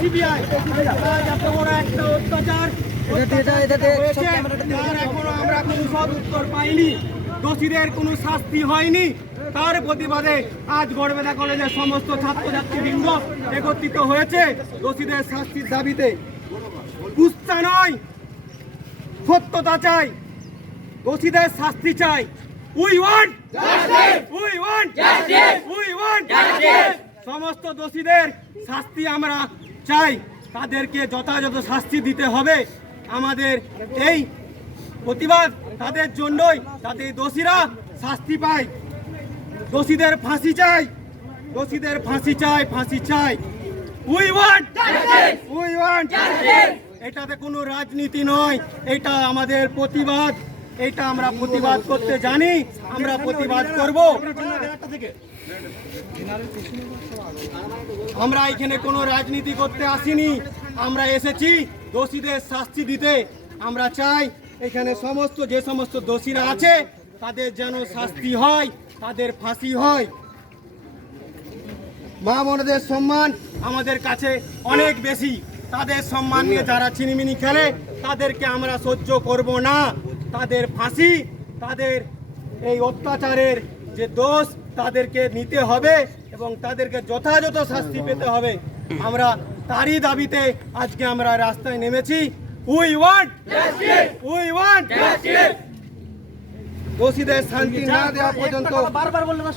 CBI এত বড় একটা অত্যাচার এখনো আমরা কোনো সৎ উত্তর পাইনি, দোষীদের কোনো শাস্তি হয়নি। তার প্রতিবাদে আজ গড়বেতা কলেজের সমস্ত ছাত্রছাত্রীবৃন্দ একত্রিত হয়েছে দোষীদের শাস্তির দাবিতে। কুৎসা নয়, সত্যতা চাই, দোষীদের শাস্তি চাই। We want justice, we want justice, we want justice. সমস্ত দোষীদের শাস্তি আমরা চাই, তাদেরকে যথাযথ শাস্তি দিতে হবে। আমাদের এই প্রতিবাদ তাদের জন্যই, যাতে দোষীরা শাস্তি পায়। দোষীদের ফাঁসি চাই, দোষীদের ফাঁসি চাই, ফাঁসি চাই। We want justice, we want justice. এটাতে কোনো রাজনীতি নয়, এটা আমাদের প্রতিবাদ। এটা আমরা প্রতিবাদ করতে জানি, আমরা প্রতিবাদ করব। আমরা এখানে কোনো রাজনীতি করতে আসিনি, আমরা এসেছি দোষীদের শাস্তি দিতে। আমরা চাই এখানে সমস্ত যে সমস্ত দোষীরা আছে তাদের যেন শাস্তি হয়, তাদের ফাঁসি হয়। মা বোনদের সম্মান আমাদের কাছে অনেক বেশি, তাদের সম্মান নিয়ে যারা ছিনিমিনি খেলে তাদেরকে আমরা সহ্য করব না। তাদের ফাঁসি, তাদের এই অত্যাচারের যে দোষ তাদেরকে নিতে হবে এবং তাদেরকে যথাযথ শাস্তি পেতে হবে। আমরা তারই দাবিতে আজকে আমরা রাস্তায় নেমেছি। We want justice, we want justice. দোষীদের শান্তি না দেওয়া পর্যন্ত বারবার বললেন না।